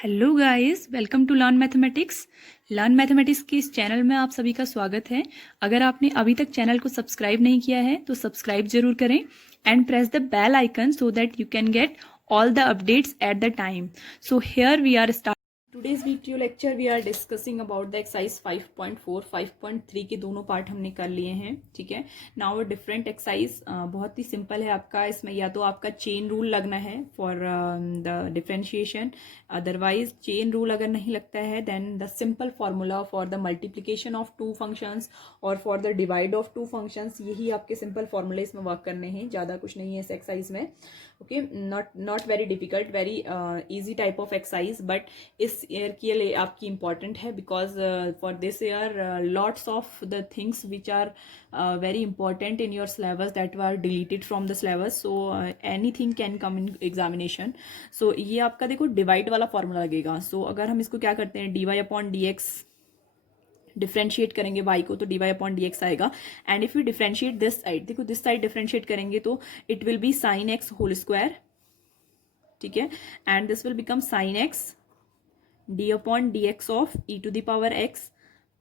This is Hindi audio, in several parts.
Hello guys, welcome to learn mathematics के इस चैनल में आप सभी का स्वागत है। अगर आपने अभी तक चैनल को सब्सक्राइब नहीं किया है तो सब्सक्राइब जरूर करें and press the bell icon so that you can get all the updates at the time. So here we are starting today's video lecture. We are discussing about the exercise 5.4 5.3 के दोनों पार्ट हमने कर लिए हैं। ठीक है, नाउ डिफरेंट एक्सरसाइज बहुत ही सिंपल है आपका। इसमें या तो आपका चेन रूल लगना है for the differentiation, otherwise chain rule अगर नहीं लगता है then the simple formula for the multiplication of two functions और for the divide of two functions, यही आपके सिंपल फार्मूले इसमें वर्क करने हैं, ज़्यादा कुछ नहीं है इस एक्सरसाइज में। Okay, not very difficult, very easy type of exercise, but इस ईयर के लिए आपकी इंपॉर्टेंट है because for this year lots of the things which are very important in your syllabus that were deleted from the syllabus, so anything can come in examination. सो ये आपका देखो डिवाइड वाला फॉर्मूला लगेगा। सो अगर हम इसको क्या करते हैं, d y upon d x differentiate करेंगे y को तो dy अपॉन डी एक्स आएगा। And if you differentiate this side, देखो दिस साइड डिफ्रेंशिएट करेंगे तो it will be sine x whole square. ठीक है, and this will become sine x d upon d x of e to the power x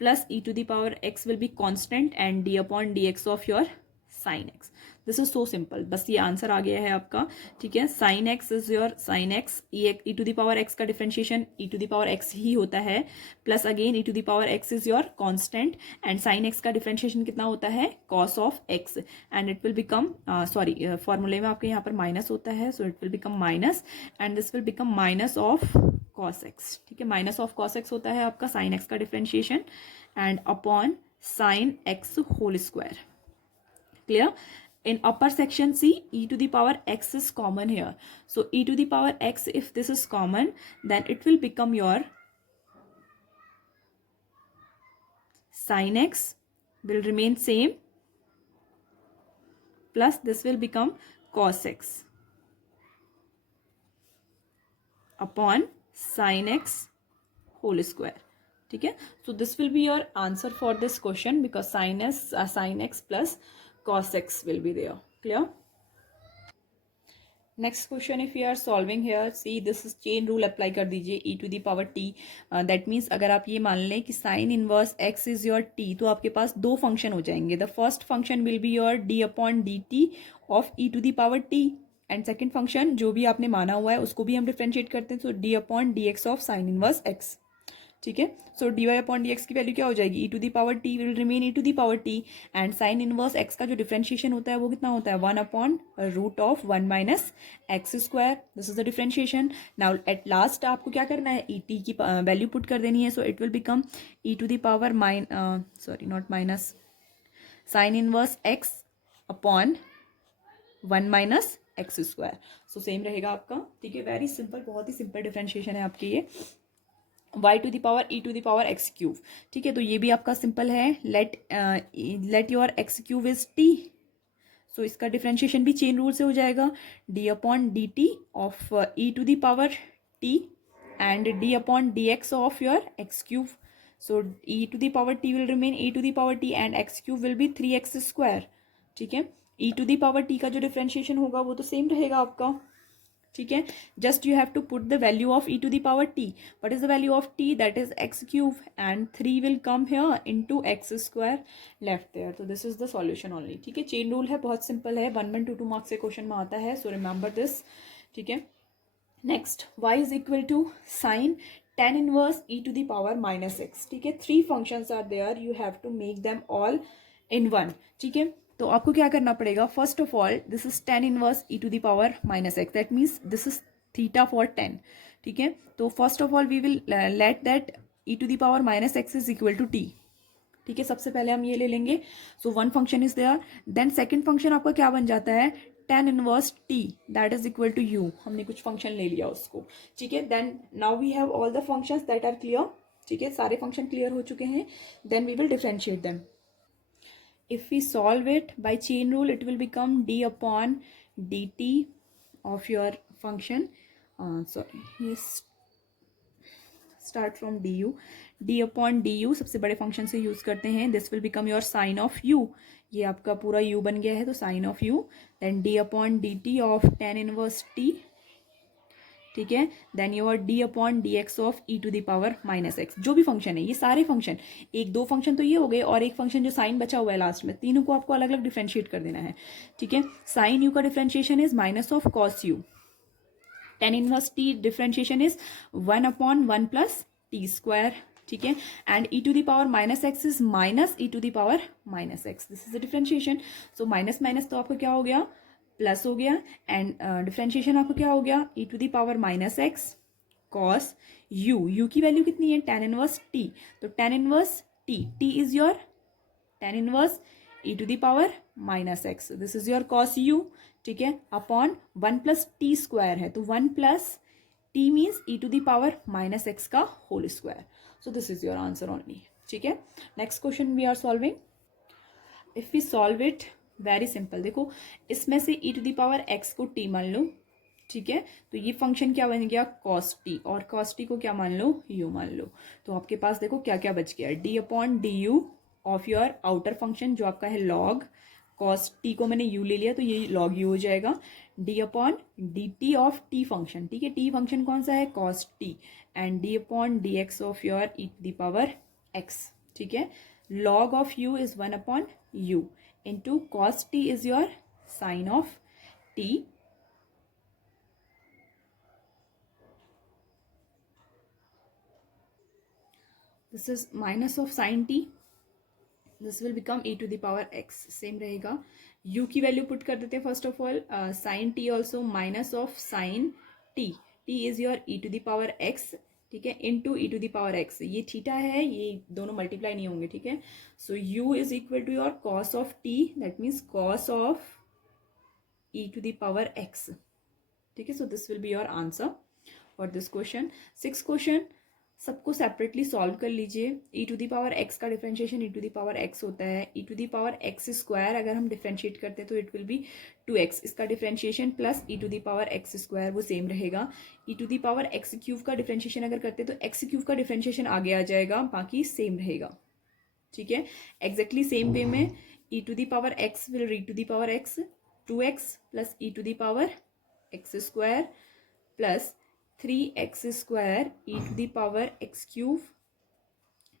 plus e to the power x will be constant and d upon d x of your sine x. This is so simple, बस ये आंसर आ गया है आपका। ठीक है, sine x is your sine x, e to the power x का differentiation e to the power x ही होता है, plus again e to the power x is your constant and sine x का डिफरेंशिएशन कितना होता है, cos of x, and it will become sorry फॉर्मूले में आपके यहाँ पर माइनस होता है, so it will become minus and this will become minus of cos x. ठीक है, माइनस ऑफ कॉस एक्स होता है आपका साइन एक्स का differentiation and upon sine x whole square. Clear? In upper section C, e to the power x is common here. So e to the power x, if this is common, then it will become your sin x will remain same plus this will become cos x upon sin x whole square. ठीक है, so this will be your answer for this question because sin x plus cos x will be there. Clear? Next question, if you are solving here, see this is chain rule apply कर दीजिए e to the power t. That means अगर आप ये मान लें कि sine inverse x is your t, तो आपके पास दो फंक्शन हो जाएंगे। The first function will be your d upon d t of e to the power t and second function जो भी आपने माना हुआ है उसको भी हम डिफ्रेंशिएट करते हैं, so d upon d x of sine inverse x. ठीक है, so d y upon d x की वैल्यू क्या हो जाएगी, e to the power t will remain e to the power t and sine inverse x का जो डिफरेंशिएशन होता है वो कितना होता है, 1 upon root of 1 minus x square. This is the differentiation. Now at last आपको क्या करना है, ई टी की वैल्यू पुट कर देनी है, so it will become e to the power sorry not minus sine inverse x upon 1 minus x square. So same रहेगा आपका। ठीक है, वेरी सिंपल, बहुत ही सिंपल डिफरेंशिएशन है आपकी ये, y to the power e to the power x cube. ठीक है, तो ये भी आपका सिंपल है, let your x cube is t, so इसका डिफरेंशिएशन भी चेन रूल से हो जाएगा, d upon d t of e to the power t and d upon d x of your x cube. So e to the power t will remain e to the power t and x cube will be 3x square. ठीक है, ई टू द पावर टी का जो डिफरेंशिएशन होगा वो तो सेम रहेगा आपका। ठीक है, just you have to put the value of e to the power t. What is the value of t, that is x cube and 3 will come here into x square left there. तो this is the solution only. ठीक है, चेन रूल है, बहुत सिंपल है, 1 2 मार्क्स से क्वेश्चन में आता है, सो रिमेंबर दिस। ठीक है, next y is equal to sine tan inverse e to the power minus x. ठीक है, 3 functions are there, you have to make them all in one. ठीक है, तो आपको क्या करना पड़ेगा, first of all this is tan inverse e to the power minus x, that means this is theta for 10। ठीक है, तो first of all we will let that E to the power minus x is equal to t. ठीक है, सबसे पहले हम ये ले लेंगे, so one function is there, then second function आपका क्या बन जाता है, tan inverse t that is equal to u, हमने कुछ फंक्शन ले लिया उसको। ठीक है, then now we have all the functions that are clear. ठीक है, सारे फंक्शन क्लियर हो चुके हैं, then we will differentiate them. If we solve it by chain rule, it will become d upon dt of your function. Sorry, yes, start from du. d upon du सबसे बड़े फंक्शन से यूज करते हैं, this will become your sine of u। ये आपका पूरा u बन गया है, तो sine of u, then d upon dt of tan inverse t। ठीक है। Then your d upon d x of e to the power minus x, जो भी फंक्शन है, ये सारे फंक्शन, एक दो फंक्शन तो ये हो गए और एक फंक्शन जो साइन बचा हुआ है लास्ट में, तीनों को आपको अलग अलग डिफ्रेंशिएट कर देना है। ठीक है। साइन यू का differentiation is minus of cos u, tan inverse t differentiation is 1/1 plus t square. ठीक है। And e to the power minus x is minus e to the power minus x, this is the differentiation. So minus minus तो आपका क्या हो गया, प्लस हो गया। एंड डिफ्रेंशिएशन आपको क्या हो गया, e to the power minus x cos u, u की वैल्यू कितनी है, टेन इनवर्स टी, तो tan inverse t, t is your tan inverse e to the power minus x, this is your cos u. ठीक है। अपॉन 1 प्लस टी स्क्वायर है, तो 1 plus t means e to the power minus x का whole square. So this is your answer only. ठीक है। Next question we are solving. If we solve it, very simple, देखो इसमें से e to the power x को टी मान लो। ठीक है। तो ये फंक्शन क्या बन गया, कॉस टी, और कॉस टी को क्या मान लो, यू मान लो। तो आपके पास देखो क्या क्या बच गया, D upon d u of your outer function जो आपका है लॉग, कॉस टी को मैंने यू ले लिया तो ये लॉग यू हो जाएगा, d upon d t of t function. ठीक है। टी फंक्शन कौन सा है, cos t, and d upon d x of your e to the power x. ठीक है। log of u is 1 upon u into cos t is your sin of t. This is minus of sin t. This will become e to the power x. Same रहेगा। u की वैल्यू पुट कर देते हैं first of all, sin t also minus of sin t, t is your e to the power x। ठीक है। Into e to the power x, ये थीटा है, ये दोनों मल्टीप्लाई नहीं होंगे। ठीक है। So u is equal to your cos of t, that means cos of e to the power x. ठीक है। So this will be your answer for this question. 6 question सबको सेपरेटली सॉल्व कर लीजिए। E to the power x का differentiation e to the power x होता है, ई to the power x square अगर हम डिफरेंशिएट करते हैं तो इट विल बी 2x, इसका differentiation plus e to the power x square वो सेम रहेगा। E to the power x cube का डिफरेंशिएशन अगर करते हैं तो एक्स क्यूब का डिफरेंशिएशन आगे आ जाएगा, बाकी सेम रहेगा। ठीक है। एग्जैक्टली सेम वे में e to the power x will री to the power x, 2x plus e to the power x square plus 3x square e to the power x cube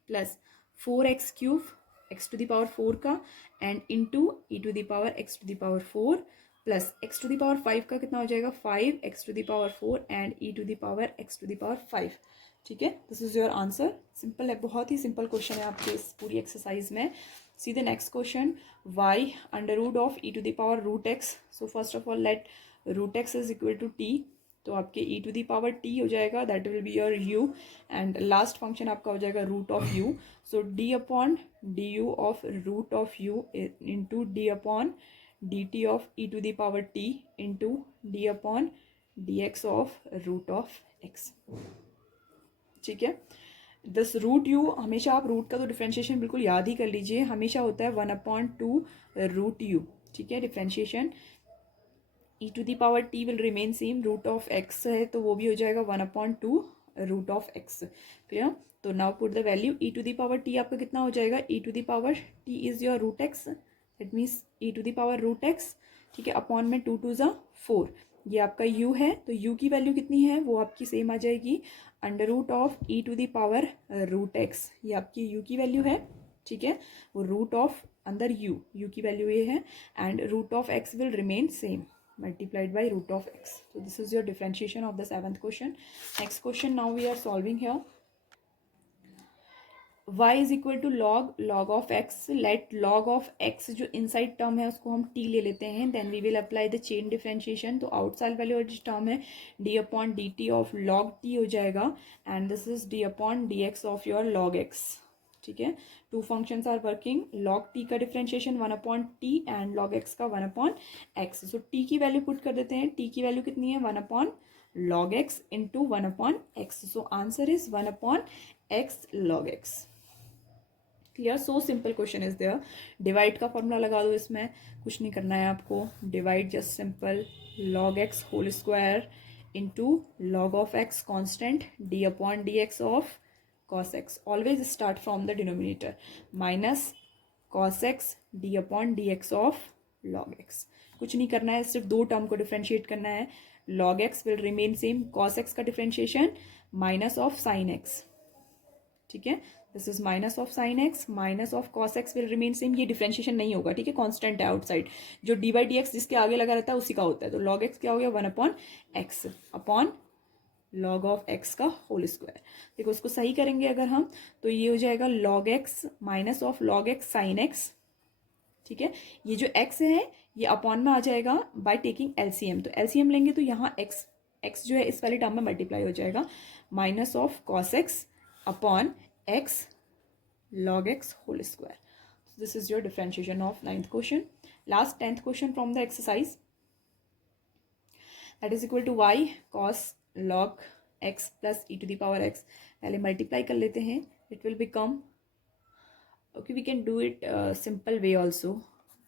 plus 4x cube x to the power 4 का and into e to the power x to the power 4 plus x to the power 5 का कितना हो जाएगा, 5x to the power 4 and e to the power x to the power 5। ठीक है। This is your answer. Simple है, बहुत ही सिंपल क्वेश्चन है आपके इस पूरी एक्सरसाइज में। See the next question, y under root of e to the power root x. So first of all let root x is equal to t, तो आपके e to the power t हो जाएगा, that will be your u, and last function आपका हो जाएगा root of u. So d upon d u of root of u into d upon d t of e to the power t into d upon d x of root of x. ठीक है। दिस रूट यू, हमेशा आप रूट का तो डिफ्रेंशिएशन बिल्कुल याद ही कर लीजिए, हमेशा होता है 1/2 रूट यू। ठीक है। Differentiation e to the power t will remain same, root of x है तो वो भी हो जाएगा 1/2 रूट ऑफ एक्स। क्लियर। तो now put the value, e to the power t आपका कितना हो जाएगा, e to the power t is your root x, that means e to the power root x. ठीक है। अपॉन में 2 2 4, ये आपका u है, तो u की वैल्यू कितनी है वो आपकी सेम आ जाएगी, under root of e to the power root x, ये आपकी u की वैल्यू है। ठीक है। वो रूट ऑफ अंदर u की वैल्यू ये है, and root of x will remain same multiplied by root of x. So this is your differentiation of the 7th question. Next question, now we are solving here. y is equal to log of x. Let log of x जो inside term है उसको हम t ले लेते हैं, then we will apply the chain differentiation. तो outside वाले जो term है d upon dt of log t हो जाएगा, and this is d upon dx of your log x. ठीक है। Two functions are working, log t का differentiation 1/t and log x का 1/x। सो टी की वैल्यू पुट कर देते हैं, टी की वैल्यू कितनी है 1/log x into 1/x। So answer is 1/x log x। Clear. So simple question is there. Divide का फॉर्मूला लगा दो, इसमें कुछ नहीं करना है आपको, divide just simple log x whole square into log of x constant d upon d x of cos x, always start from the denominator, minus cos x d upon dx of log x। कुछ नहीं करना है, सिर्फ दो टर्म को डिफ्रेंशिएट करना है, log x will remain same, cos x का differentiation minus of sign x, ठीक है, this is minus of sine x minus of cos x will remain same, ये डिफरेंशिएशन नहीं होगा, ठीक है, कांस्टेंट है आउटसाइड, जो डी बाई डी एक्स जिसके आगे लगा रहता है उसी का होता है, तो लॉग एक्स क्या हो गया 1 upon x upon log of x का होल स्क्वायर। देखो उसको सही करेंगे अगर हम, तो ये हो जाएगा log x minus of log x sine x, ठीक है, ये जो x है ये अपॉन में आ जाएगा बाय टेकिंग एलसीएम, तो एलसीएम लेंगे तो यहाँ x जो है इस वाली टर्म में मल्टीप्लाई हो जाएगा, minus of cos x upon x log x whole square. So this is your differentiation of 9th question. Last 10th question from the exercise, that is equal to y cos log x plus e to the power x. पहले multiply कर लेते हैं, it will become, okay we can do it simple way also,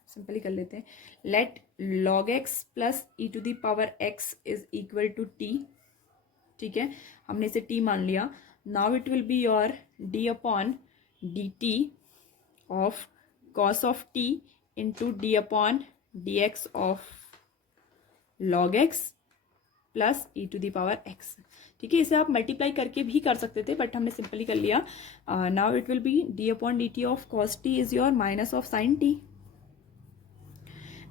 simple ही कर लेते हैं, let log x plus e to the power x is equal to t, ठीक है, हमने इसे t मान लिया, now it will be your d upon dt of cos of t into d upon dx of log x plus e to the power x, ठीक है, इसे आप मल्टीप्लाई करके भी कर सकते थे बट हमने सिंपली कर लिया। Now it will be d upon d t of cos t is your minus of sine t,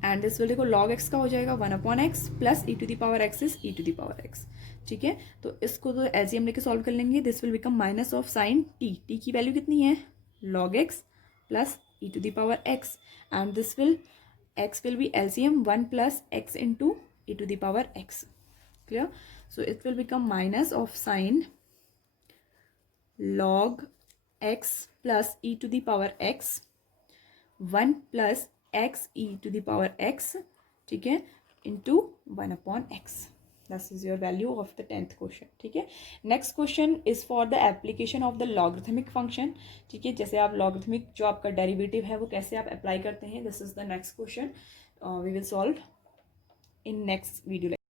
and this will देखो लॉग x का हो जाएगा 1 upon x plus e to the power x is e to the power x, ठीक है, तो इसको तो एलसीएम लेके सॉल्व कर लेंगे, this will become minus of sine t, t की वैल्यू कितनी है log x plus e to the power x, and this will x will be LCM 1 plus x into e to the power x, clear, so it will become minus of sine log x plus e to the power x 1 plus x e to the power x, ठीक है, into 1 upon x, this is your value of the 10th question, ठीक है। Next question is for the application of the logarithmic function, ठीक है, जैसे आप लॉगरिथमिक जो आपका डेरिवेटिव है वो कैसे आप अप्लाई करते हैं, this is the next question we will solve in next video lecture.